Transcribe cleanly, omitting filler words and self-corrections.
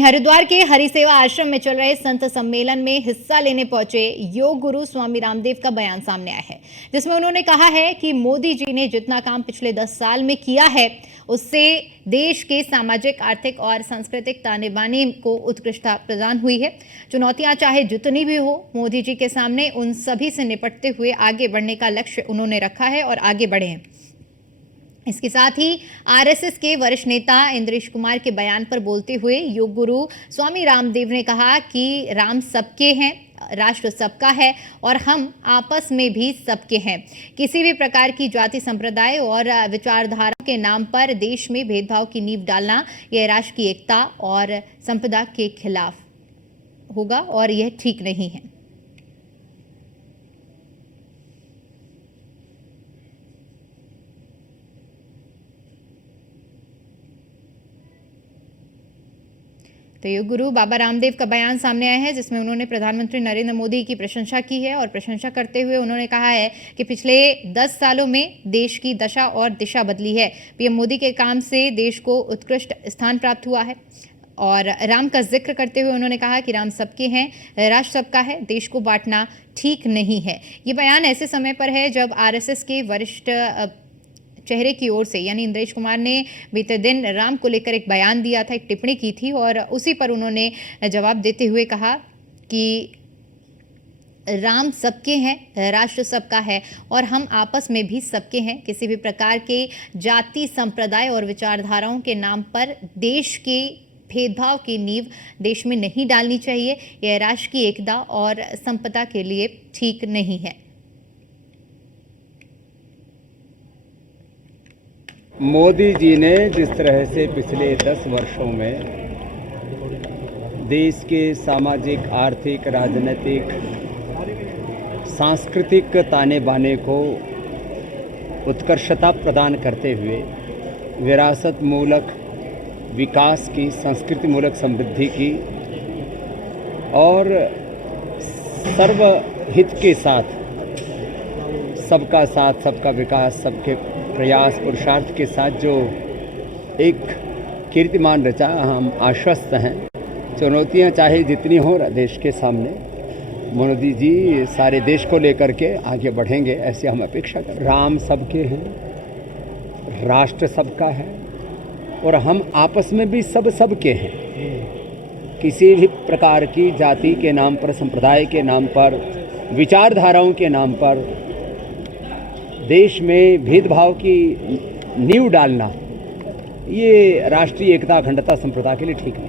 वहीं हरिद्वार के हरिसेवा आश्रम में चल रहे संत सम्मेलन में हिस्सा लेने पहुंचे योग गुरु स्वामी रामदेव का बयान सामने आया है, जिसमें उन्होंने कहा है कि मोदी जी ने जितना काम पिछले 10 साल में किया है उससे देश के सामाजिक, आर्थिक और सांस्कृतिक ताने बाने को उत्कृष्टता प्रदान हुई है। चुनौतियां चाहे जितनी भी हो, मोदी जी के सामने उन सभी से निपटते हुए आगे बढ़ने का लक्ष्य उन्होंने रखा है और आगे बढ़े हैं। इसके साथ ही आरएसएस के वरिष्ठ नेता इंद्रेश कुमार के बयान पर बोलते हुए योग गुरु स्वामी रामदेव ने कहा कि राम सबके हैं, राष्ट्र सबका है और हम आपस में भी सबके हैं। किसी भी प्रकार की जाति, संप्रदाय और विचारधारा के नाम पर देश में भेदभाव की नींव डालना यह राष्ट्र की एकता और संपदा के खिलाफ होगा और यह ठीक नहीं है। तो योग गुरु बाबा रामदेव का बयान सामने आया है, जिसमें उन्होंने प्रधानमंत्री नरेंद्र मोदी की प्रशंसा की है और प्रशंसा करते हुए उन्होंने कहा है कि पिछले 10 सालों में देश की दशा और दिशा बदली है। पीएम मोदी के काम से देश को उत्कृष्ट स्थान प्राप्त हुआ है और राम का जिक्र करते हुए उन्होंने कहा कि राम सबके हैं, राष्ट्र सबका है, देश को बांटना ठीक नहीं है। ये बयान ऐसे समय पर है जब आरएसएस के वरिष्ठ चेहरे की ओर से यानी इंद्रेश कुमार ने बीते दिन राम को लेकर एक बयान दिया था, एक टिप्पणी की थी और उसी पर उन्होंने जवाब देते हुए कहा कि राम सबके हैं, राष्ट्र सबका है और हम आपस में भी सबके हैं। किसी भी प्रकार के जाति, संप्रदाय और विचारधाराओं के नाम पर देश के भेदभाव की नींव देश में नहीं डालनी चाहिए। यह राष्ट्र की एकता और संपदा के लिए ठीक नहीं है। मोदी जी ने जिस तरह से पिछले 10 वर्षों में देश के सामाजिक, आर्थिक, राजनीतिक, सांस्कृतिक ताने बाने को उत्कर्षता प्रदान करते हुए विरासत मूलक विकास की, संस्कृति मूलक समृद्धि की और सर्वहित के साथ सबका साथ, सबका विकास, सबके प्रयास, पुरुषार्थ के साथ जो एक कीर्तिमान रचा, हम आश्वस्त हैं। चुनौतियां चाहे जितनी हो देश के सामने, मोदी जी सारे देश को लेकर के आगे बढ़ेंगे, ऐसी हम अपेक्षा कर। राम सबके हैं, राष्ट्र सबका है और हम आपस में भी सबके हैं। किसी भी प्रकार की जाति के नाम पर, संप्रदाय के नाम पर, विचारधाराओं के नाम पर देश में भेदभाव की नींव डालना ये राष्ट्रीय एकता, अखंडता, संप्रभुता के लिए ठीक नहीं।